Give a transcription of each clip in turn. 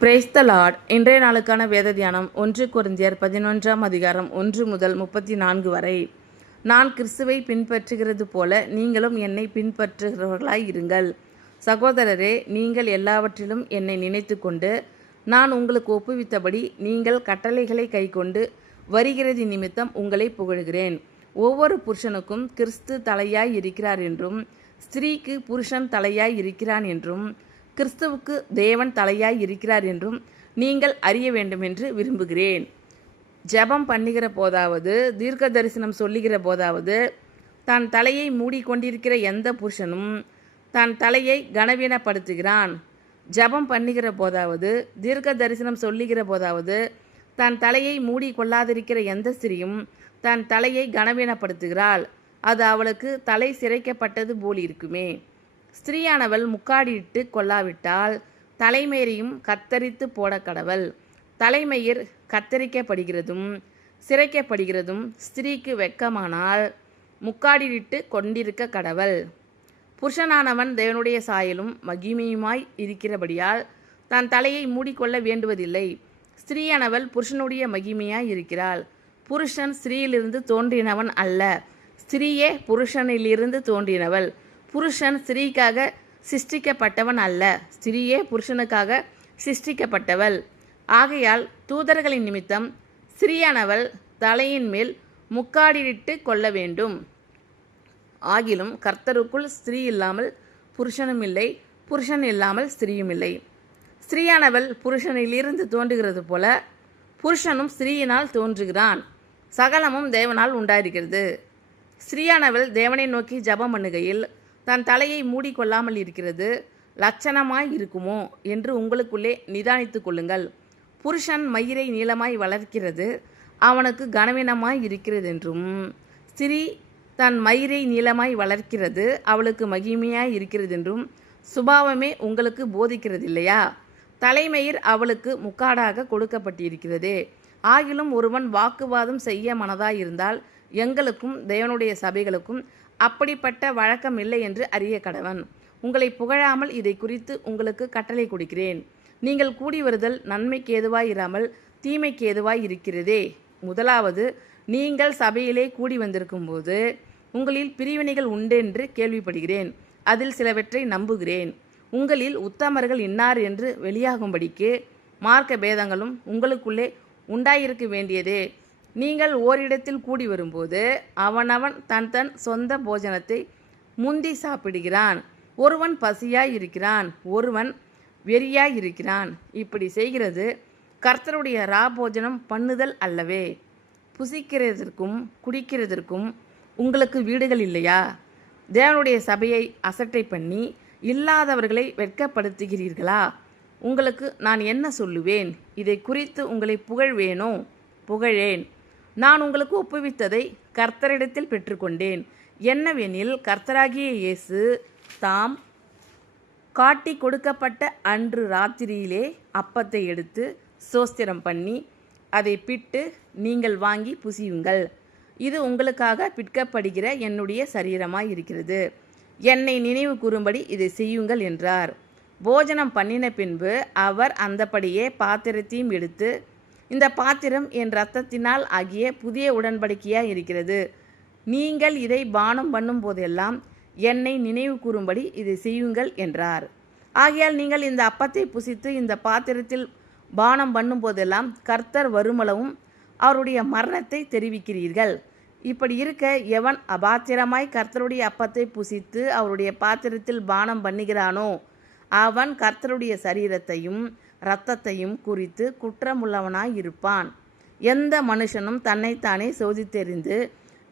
Praise the Lord. இன்றைய நாளுக்கான வேத தியானம் 1 கொரிந்தியர் 11ஆம் அதிகாரம் 1 முதல் 34 வரை. நான் கிறிஸ்துவை பின்பற்றுகிறது போல நீங்களும் என்னை பின்பற்றுகிறவர்களாய் இருங்கள். சகோதரரே, நீங்கள் எல்லாவற்றிலும் என்னை நினைத்து கொண்டு நான் உங்களுக்கு ஒப்புவித்தபடி நீங்கள் கட்டளைகளை கைக்கொண்டு வருகிறது நிமித்தம் உங்களை புகழ்கிறேன். ஒவ்வொரு புருஷனுக்கும் கிறிஸ்து தலையாய் இருக்கிறார் என்றும் ஸ்திரீக்கு புருஷன் தலையாய் இருக்கிறான் என்றும் கிறிஸ்துவுக்கு தேவன் தலையாய் இருக்கிறார் என்றும் நீங்கள் அறிய வேண்டும் என்று விரும்புகிறேன். ஜெபம் பண்ணுகிற போதாவது தீர்க்க தரிசனம் சொல்லுகிற போதாவது தான் தலையை மூடிக்கொண்டிருக்கிற எந்த புருஷனும் தான் தலையை கனவீனப்படுத்துகிறான். ஜெபம் பண்ணுகிற போதாவது தீர்க்க தரிசனம் சொல்லுகிற போதாவது தான் தலையை மூடி கொள்ளாதிருக்கிற எந்த ஸ்திரியும் தன் தலையை கனவீனப்படுத்துகிறாள். அது அவளுக்கு தலை சிரைக்கப்பட்டது போல் இருக்குமே. ஸ்திரீயானவள் முக்காடிட்டு கொள்ளாவிட்டால் தலைமயிரையும் கத்தரித்து போட கடவள். தலைமயிர் கத்தரிக்கப்படுகிறதும் சிரைக்கப்படுகிறதும் ஸ்திரீக்கு வெட்கமானால் முக்காடிட்டு கொண்டிருக்க கடவள். புருஷனானவன் தேவனுடைய சாயலும் மகிமையுமாய் இருக்கிறபடியால் தான் தலையை மூடிக்கொள்ள வேண்டுவதில்லை. ஸ்திரீயானவள் புருஷனுடைய மகிமையாய் இருக்கிறாள். புருஷன் ஸ்திரீயிலிருந்து தோன்றினவன் அல்ல, ஸ்திரீயே புருஷனிலிருந்து தோன்றினவள். புருஷன் ஸ்திரீக்காக சிருஷ்டிக்கப்பட்டவன் அல்ல, ஸ்திரீயே புருஷனுக்காக சிருஷ்டிக்கப்பட்டவள். ஆகையால் தூதர்களின் நிமித்தம் ஸ்திரீயானவள் தலையின் மேல் முக்காடிட்டு கொள்ள வேண்டும். ஆகிலும் கர்த்தருக்குள் ஸ்திரீ இல்லாமல் புருஷனும் இல்லை, புருஷன் இல்லாமல் ஸ்திரீயும் இல்லை. ஸ்திரீயானவள் புருஷனிலிருந்து தோன்றுகிறது போல புருஷனும் ஸ்திரீயினால் தோன்றுகிறான். சகலமும் தேவனால் உண்டாயிருக்கிறது. ஸ்திரீயானவள் தேவனை நோக்கி ஜெபம் பண்ணுகையில் தன் தலையை மூடிக்கொள்ளாமல் இருக்கிறது லட்சணமாய் இருக்குமோ என்று உங்களுக்குள்ளே நிதானித்து கொள்ளுங்கள். புருஷன் மயிரை நீளமாய் வளர்க்கிறது அவனுக்கு கனவீனமாய் இருக்கிறது என்றும் ஸ்திரீ தன் மயிரை நீளமாய் வளர்க்கிறது அவளுக்கு மகிமையாய் இருக்கிறது என்றும் சுபாவமே உங்களுக்கு போதிக்கிறது இல்லையா? தலைமயிர் அவளுக்கு முக்காடாக கொடுக்கப்பட்டிருக்கிறதே. ஆகிலும் ஒருவன் வாக்குவாதம் செய்ய மனதாயிருந்தால் எங்களுக்கும் தேவனுடைய சபைகளுக்கும் அப்படிப்பட்ட வழக்கம் இல்லை என்று அறிய கடவன். உங்களை புகழாமல் இதை குறித்து உங்களுக்கு கட்டளை கொடுக்கிறேன். நீங்கள் கூடி வருதல் நன்மைக்கு ஏதுவாய் இராமல் தீமைக்கு ஏதுவாய் இருக்கிறதே. முதலாவது, நீங்கள் சபையிலே கூடி வந்திருக்கும் போது உங்களில் பிரிவினைகள் உண்டென்று கேள்விப்படுகிறேன். அதில் சிலவற்றை நம்புகிறேன். உங்களில் உத்தமர்கள் இன்னார் என்று வெளியாகும்படிக்கு மார்க்க பேதங்களும் உங்களுக்குள்ளே உண்டாயிருக்க வேண்டியதே. நீங்கள் ஓரிடத்தில் கூடி வரும்போது அவனவன் தன் தன் சொந்த போஜனத்தை முந்தி சாப்பிடுகிறான். ஒருவன் பசியாய் இருக்கிறான், ஒருவன் வெறியாய் இருக்கிறான். இப்படி செய்கிறது கர்த்தருடைய ராபோஜனம் பண்ணுதல் அல்லவே. புசிக்கிறதற்கும் குடிக்கிறதற்கும் உங்களுக்கு வீடுகள் இல்லையா? தேவனுடைய சபையை அசட்டை பண்ணி இல்லாதவர்களை வெட்கப்படுத்துகிறீர்களா? உங்களுக்கு நான் என்ன சொல்லுவேன்? இதை குறித்து உங்களை புகழ்வேனோ? புகழேன். நான் உங்களுக்கு ஒப்புவித்ததை கர்த்தரிடத்தில் பெற்றுக்கொண்டேன். என்னவெனில், கர்த்தராகிய இயேசு தாம் காட்டி கொடுக்கப்பட்ட அன்று ராத்திரியிலே அப்பத்தை எடுத்து ஸ்தோத்திரம் பண்ணி அதை பிட்டு, நீங்கள் வாங்கி புசியுங்கள், இது உங்களுக்காக பிற்கப்படுகிற என்னுடைய சரீரமாய் இருக்கிறது, என்னை நினைவு கூறும்படி இதை செய்யுங்கள் என்றார். போஜனம் பண்ணின பின்பு அவர் அந்தபடியே பாத்திரத்தையும் எடுத்து, இந்த பாத்திரம் என் இரத்தத்தினால் ஆகிய புதிய உடன்படிக்கையாக இருக்கிறது. நீங்கள் இதை பானம் பண்ணும் போதெல்லாம் என்னை நினைவு கூறும்படி இதை செய்யுங்கள் என்றார். ஆகையால் நீங்கள் இந்த அப்பத்தை புசித்து இந்த பாத்திரத்தில் பானம் பண்ணும் போதெல்லாம் கர்த்தர் வருமளவும் அவருடைய மரணத்தை தெரிவிக்கிறீர்கள். இப்படி இருக்க எவன் அபாத்திரமாய் கர்த்தருடைய அப்பத்தை புசித்து அவருடைய பாத்திரத்தில் பானம் பண்ணுகிறானோ அவன் கர்த்தருடைய சரீரத்தையும் இரத்தத்தையும் குறித்து குற்றமுள்ளவனாய் இருப்பான். எந்த மனுஷனும் தன்னைத்தானே சோதித்தெறிந்து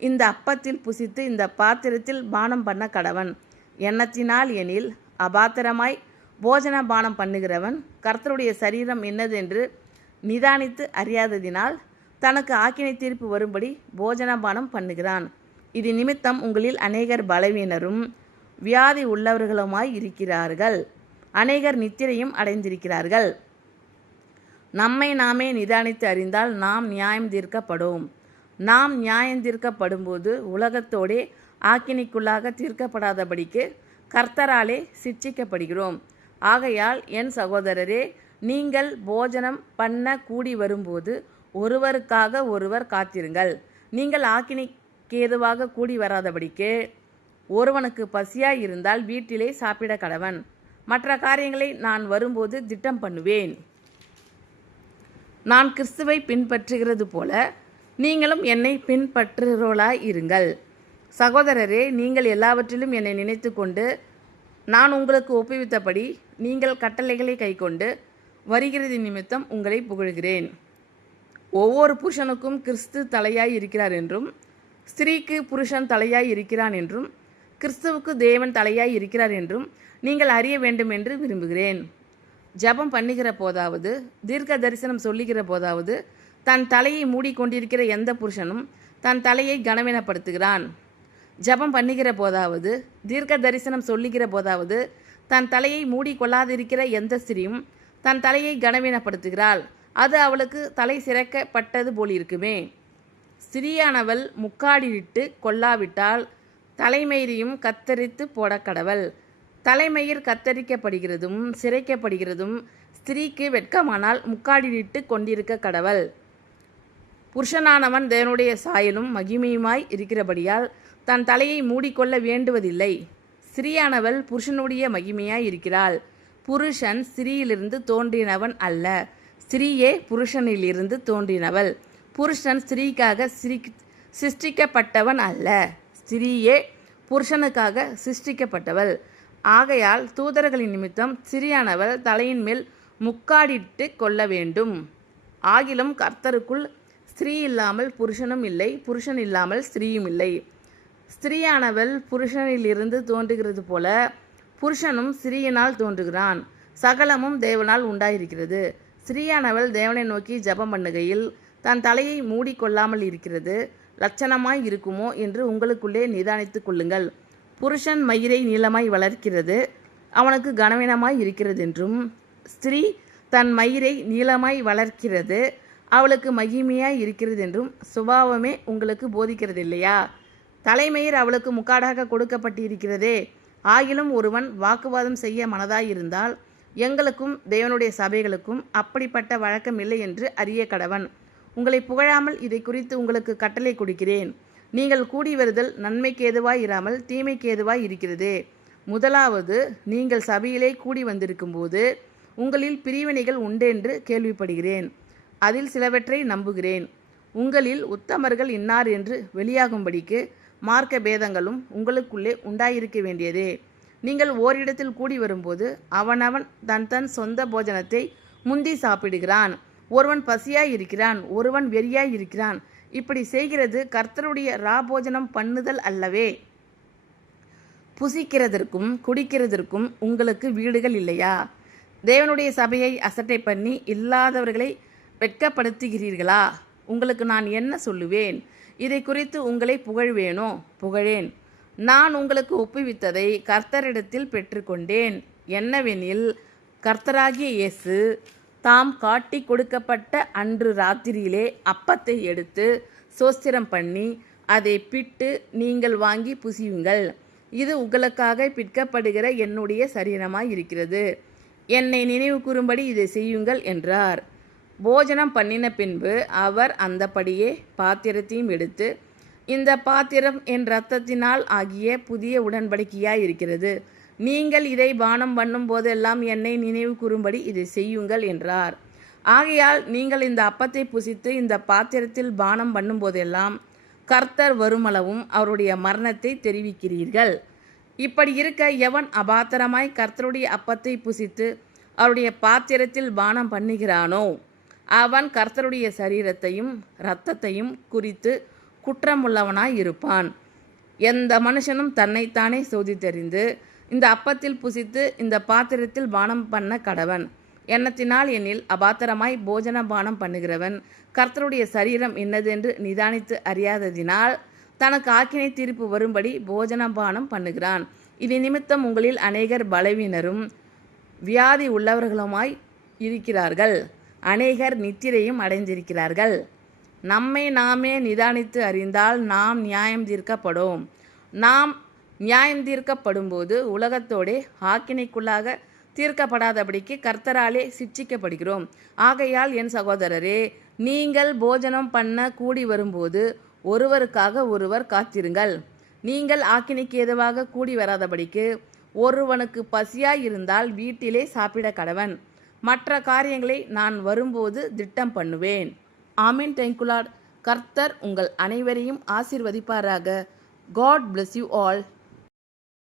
இந்த அப்பத்தில் புசித்து இந்த பாத்திரத்தில் பானம் பண்ண கடவன். எண்ணத்தினால் எனில் அபாத்திரமாய் போஜன பானம் பண்ணுகிறவன் கர்த்தருடைய சரீரம் என்னதென்று நிதானித்து அறியாததினால் தனக்கு ஆக்கினை தீர்ப்பு வரும்படி போஜன பானம் பண்ணுகிறான். இது நிமித்தம் உங்களில் அநேகர் பலவீனரும் வியாதி உள்ளவர்களுமாய் இருக்கிறார்கள், அநேகர் நித்திரையும் அடைந்திருக்கிறார்கள். நம்மை நாமே நிதானித்து அறிந்தால் நாம் நியாயம் தீர்க்கப்படும். நாம் நியாயம் தீர்க்கப்படும்போது உலகத்தோடே ஆக்கினைக்குள்ளாக தீர்க்கப்படாதபடிக்கு கர்த்தராலே சிட்சிக்கப்படுகிறோம். ஆகையால் என் சகோதரரே, நீங்கள் போஜனம் பண்ண கூடி வரும்போது ஒருவருக்காக ஒருவர் காத்திருங்கள். நீங்கள் ஆக்கினைக்கு ஏதுவாக கூடி வராதபடிக்கு ஒருவனுக்கு பசியாய் இருந்தால் வீட்டிலே சாப்பிட கடவன். மற்ற காரியங்களை நான் வரும்போது திட்டம் பண்ணுவேன். நான் கிறிஸ்துவை பின்பற்றுகிறது போல நீங்களும் என்னை பின்பற்றுகிறவர்களாய் இருங்கள். சகோதரரே, நீங்கள் எல்லாவற்றிலும் என்னை நினைத்து கொண்டு நான் உங்களுக்கு ஒப்புவித்தபடி நீங்கள் கட்டளைகளை கைக்கொண்டு வருகிறது நிமித்தம் உங்களை புகழ்கிறேன். ஒவ்வொரு புருஷனுக்கும் கிறிஸ்து தலையாய் இருக்கிறார் என்றும், ஸ்திரீக்கு புருஷன் தலையாய் இருக்கிறான் என்றும், கிறிஸ்துவுக்கு தேவன் தலையாய் இருக்கிறார் என்றும் நீங்கள் அறிய வேண்டும் என்று விரும்புகிறேன். ஜெபம் பண்ணுகிற போதாவது, தீர்க்க தரிசனம் சொல்லுகிற போதாவது, தன் தலையை மூடிக்கொண்டிருக்கிற எந்த புருஷனும் தன் தலையை கனவீனப்படுத்துகிறான். ஜெபம் பண்ணுகிற போதாவது, தீர்க்க தரிசனம் சொல்லுகிற போதாவது, தன் தலையை மூடிக்கொள்ளாதிருக்கிற எந்த ஸ்திரீயும் தன் தலையை கனவீனப்படுத்துகிறாள். அது அவளுக்கு தலை சிரைக்கப்பட்டது போலிருக்குமே. ஸ்திரீயானவள் முக்காடியிட்டு கொள்ளாவிட்டால் தலைமயிரையும் கத்தரித்து போடக்கடவள். தலைமயிர் கத்தரிக்கப்படுகிறதும் சிரைக்கப்படுகிறதும் ஸ்திரீக்கு வெட்கமானால் முக்காடியிட்டு கொண்டிருக்க கடவள். புருஷனானவன் தேவனுடைய சாயலும் மகிமையுமாய் இருக்கிறபடியால் தன் தலையை மூடிக்கொள்ள வேண்டுவதில்லை. ஸ்திரீயானவள் புருஷனுடைய மகிமையாய் இருக்கிறாள். புருஷன் ஸ்திரீயிலிருந்து தோன்றினவன் அல்ல, ஸ்திரீயே புருஷனிலிருந்து தோன்றினவள். புருஷன் ஸ்திரீக்காக சிருஷ்டிக்கப்பட்டவன் அல்ல, ஸ்திரீயே புருஷனுக்காக சிருஷ்டிக்கப்பட்டவள். ஆகையால் தூதர்களின் நிமித்தம் ஸ்திரீயானவள் தலையின் மேல் முக்காடிட்டு கொள்ள வேண்டும். ஆகிலும் கர்த்தருக்குள் ஸ்திரீ இல்லாமல் புருஷனும் இல்லை, புருஷன் இல்லாமல் ஸ்திரீயும் இல்லை. ஸ்திரீயானவள் புருஷனிலிருந்து தோன்றுகிறது போல புருஷனும் ஸ்திரீயினால் தோன்றுகிறான். சகலமும் தேவனால் உண்டாயிருக்கிறது. ஸ்திரீயானவள் தேவனை நோக்கி ஜெபம் பண்ணுகையில் தன் தலையை மூடிக்கொள்ளாமல் இருக்கிறது லட்சணமாய் இருக்குமோ என்று உங்களுக்குள்ளே நிதானித்து கொள்ளுங்கள். புருஷன் மயிரை நீளமாய் வளர்க்கிறது அவனுக்கு கனவீனமாய் இருக்கிறதென்றும், ஸ்திரீ தன் மயிரை நீளமாய் வளர்க்கிறது அவளுக்கு மகிமையாய் இருக்கிறதென்றும் சுபாவமே உங்களுக்கு போதிக்கிறது இல்லையா? தலைமயிர் அவளுக்கு முக்காடாக கொடுக்கப்பட்டிருக்கிறதே. ஆகிலும் ஒருவன் வாக்குவாதம் செய்ய மனதாயிருந்தால் எங்களுக்கும் தேவனுடைய சபைகளுக்கும் அப்படிப்பட்ட வழக்கம் இல்லை என்று அறிய கடவன். உங்களை புகழாமல் இதை குறித்து உங்களுக்கு கட்டளை கொடுக்கிறேன். நீங்கள் கூடி வருதல் நன்மைக்கு ஏதுவாய் இராமல் தீமைக்கு ஏதுவாய் இருக்கிறதே. முதலாவது, நீங்கள் சபையிலே கூடி வந்திருக்கும்போது உங்களில் பிரிவினைகள் உண்டென்று கேள்விப்படுகிறேன். அதில் சிலவற்றை நம்புகிறேன். உங்களில் உத்தமர்கள் இன்னார் என்று வெளியாகும்படிக்கு மார்க்க பேதங்களும் உங்களுக்குள்ளே உண்டாயிருக்க வேண்டியதே. நீங்கள் ஓரிடத்தில் கூடி வரும்போது அவனவன் தன் தன் சொந்த போஜனத்தை முந்தி சாப்பிடுகிறான். ஒருவன் பசியாய் இருக்கிறான், ஒருவன் வெறியாய் இருக்கிறான். இப்படி செய்கிறது கர்த்தருடைய ராபோஜனம் பண்ணுதல் அல்லவே. புசிக்கிறதற்கும் குடிக்கிறதற்கும் உங்களுக்கு வீடுகள் இல்லையா? தேவனுடைய சபையை அசட்டை பண்ணி இல்லாதவர்களை வெட்கப்படுத்துகிறீர்களா? உங்களுக்கு நான் என்ன சொல்லுவேன்? இதை குறித்து உங்களை புகழ்வேனோ? புகழேன். நான் உங்களுக்கு ஒப்புவித்ததை கர்த்தரிடத்தில் பெற்றுக்கொண்டேன். என்னவெனில், கர்த்தராகிய இயேசு தாம் காட்டி கொடுக்கப்பட்ட அன்று ராத்திரியிலே அப்பத்தை எடுத்து சோஸ்திரம் பண்ணி அதை பிட்டு, நீங்கள் வாங்கி புசியுங்கள், இது உங்களுக்காக பிற்கப்படுகிற என்னுடைய சரீரமாய் இருக்கிறது, என்னை நினைவு கூறும்படி இதை செய்யுங்கள் என்றார். போஜனம் பண்ணின பின்பு அவர் அந்தபடியே பாத்திரத்தையும் எடுத்து, இந்த பாத்திரம் என் இரத்தத்தினால் ஆகிய புதிய உடன்படிக்கையாய் இருக்கிறது. நீங்கள் இதை பானம் பண்ணும் போதெல்லாம் என்னை நினைவு கூறும்படி இதை செய்யுங்கள் என்றார். ஆகையால் நீங்கள் இந்த அப்பத்தை புசித்து இந்த பாத்திரத்தில் பானம் பண்ணும் போதெல்லாம் கர்த்தர் வருமளவும் அவருடைய மரணத்தை தெரிவிக்கிறீர்கள். இப்படி இருக்க எவன் அபாத்திரமாய் கர்த்தருடைய அப்பத்தை புசித்து அவருடைய பாத்திரத்தில் பானம் பண்ணுகிறானோ அவன் கர்த்தருடைய சரீரத்தையும் இரத்தத்தையும் குறித்து குற்றமுள்ளவனாய் இருப்பான். எந்த மனுஷனும் தன்னைத்தானே சோதித்தறிந்து இந்த அப்பத்தில் புசித்து இந்த பாத்திரத்தில் பானம் பண்ண கடவன். எண்ணத்தினால் எண்ணில் அபாத்திரமாய் போஜன பானம் பண்ணுகிறவன் கர்த்தருடைய சரீரம் இன்னதென்று நிதானித்து அறியாததினால் தனக்கு ஆக்கினை தீர்ப்பு வரும்படி போஜன பானம் பண்ணுகிறான். இது நிமித்தம் உங்களில் அநேகர் பலவீனரும் வியாதி உள்ளவர்களுமாய் இருக்கிறார்கள், அநேகர் நித்திரையும் அடைந்திருக்கிறார்கள். நம்மை நாமே நிதானித்து அறிந்தால் நாம் நியாயம் தீர்க்கப்படும். நாம் நியாயம் தீர்க்கப்படும்போது உலகத்தோடே ஆக்கினைக்குள்ளாக தீர்க்கப்படாதபடிக்கு கர்த்தராலே சிட்சிக்கப்படுகிறோம். ஆகையால் என் சகோதரரே, நீங்கள் போஜனம் பண்ண கூடி வரும்போது ஒருவருக்காக ஒருவர் காத்திருங்கள். நீங்கள் ஆக்கினைக்கு ஏதுவாக கூடி வராதபடிக்கு ஒருவனுக்கு பசியாயிருந்தால் வீட்டிலே சாப்பிட கடவன். மற்ற காரியங்களை நான் வரும்போது திட்டம் பண்ணுவேன். ஆமீன். Thank you Lord. கர்த்தர் உங்கள் அனைவரையும் ஆசீர்வதிப்பாராக. God bless you all.